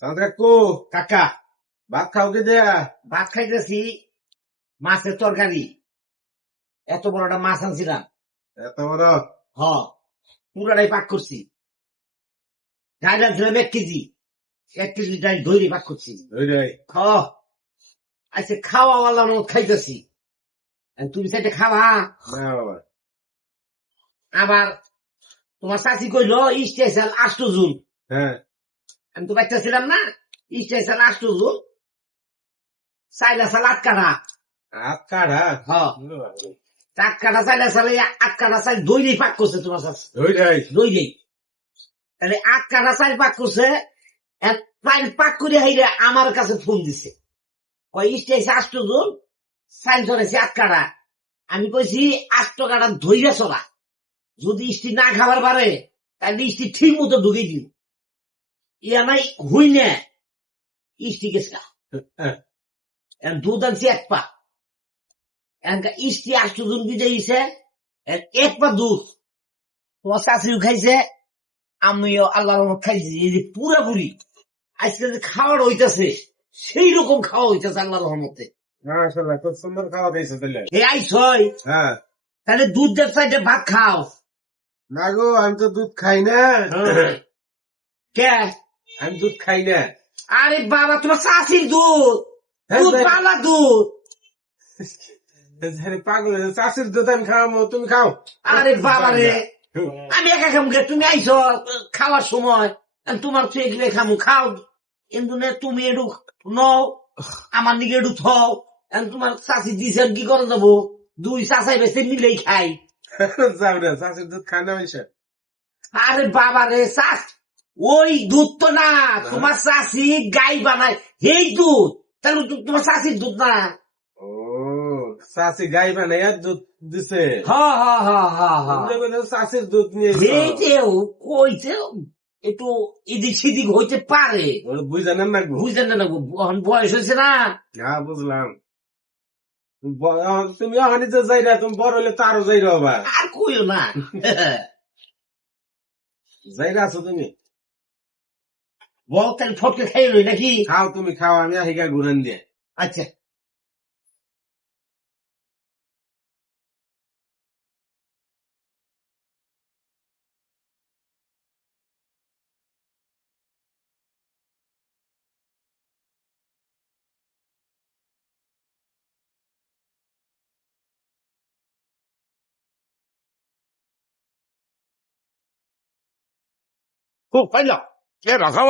সাদ কাকা ভাত খাও কে দেয়া। ভাত খাইতেছি মাছের তরকারি। এত বড় একটা মাছ আনছিলাম। এত বড়? হ পুরাটাই পাক করছি। ডাইল আনছিলাম এক কেজি। এক কেজি ডাইল ধরে পাক করছি। হ আচ্ছা খাওয়া ওয়ালা মত খাইতেছি। তুমি খাওয়া? না আবার তোমার চাচি কইল স্টেশন আষ্ট জুন। হ্যাঁ। আমি তো বাচ্চা ছিলাম না স্টেশন আষ্ট জুন চাইলা সাল আট কাঠা। হাত কাটা হ। আট কাঠা চাইলা সালে আট কাঠা চাই দইলেই পাক করছে তোমার ওই রে দইলেই তাহলে আট কাঠা চাই পাক করছে এক পাইল পাক করে হাইরে আমার কাছে ফোন দিছে। কই স্টেশন আষ্ট জুন সাইন ধরেছে আট কাঠা। আমি কইছি আট টাকাটা ধইরা চলা। যদি ইস্টি না খাবার পারে তাহলে ইস্টি ঠিক মতো ঢুকে দিন ইয়া নাই হুই না। ইস্টি গেছে এখন দুধ আনছি এক পা। ইস্টি আটশো জন দিতে দিছে এক পা দুধ। তোমার শাশুড়ি খাইছে আমিও রহমত খাইছি পুরাপুরি আজকে যে খাওয়ার হইতাছে সেই রকম খাওয়া হইতাছে আল্লাহর রহমতে। খুব সুন্দর খাওয়া দিয়েছে তাহলে। আইস হয়। হ্যাঁ। তাহলে দুধ সাইডে ভাত খাও। না গো আমি তো দুধ খাই না। কে? আমি দুধ খাই না। আরে বাবা তোমার শাশির দুধ। হ্যাঁ, দুধ। পালা দুধ। পাগল চাষির দুধ আমি খাওয়াবো তুমি খাও। আরে বাবা রে। আমি একা খামু তুমি আইছো খাওয়ার সময়। তোমার এগুলো খামু খাও। কিন্তু তুমি একটু নও আমার দিকে একটু থও। আর তোমার চাষি দিছেন কি করে যাব দুই চাষাই বেশি মিলেই খাই। যাও না চাষির দুধ খায় না আরে বাবা রে চাষ ওই দুধ তো না তোমার চাষি গাই বানায়। এই দুধ? তাহলে তোমার চাষির দুধ না। চাষি গাই বানাইয়া দুধ দিছে। হা হা হা হা হা। চাষির দুধ নিয়ে এইতেও একটু এদিক সেদিক হইতে পারে। বুঝান না বুঝলেন না বয়স হয়েছে না। হ্যাঁ বুঝলাম। তুমি ওখানে যে যাই তুমি বড় হলে তো আরও যাই বাবা আর কইও না। যাই আছো তুমি? বল তাহলে ফটকে খাই লই নাকি খাও তুমি খাও আমি আহিকা ঘুরেন দিয়ে আচ্ছা খুব খাইলাম এ রাখাও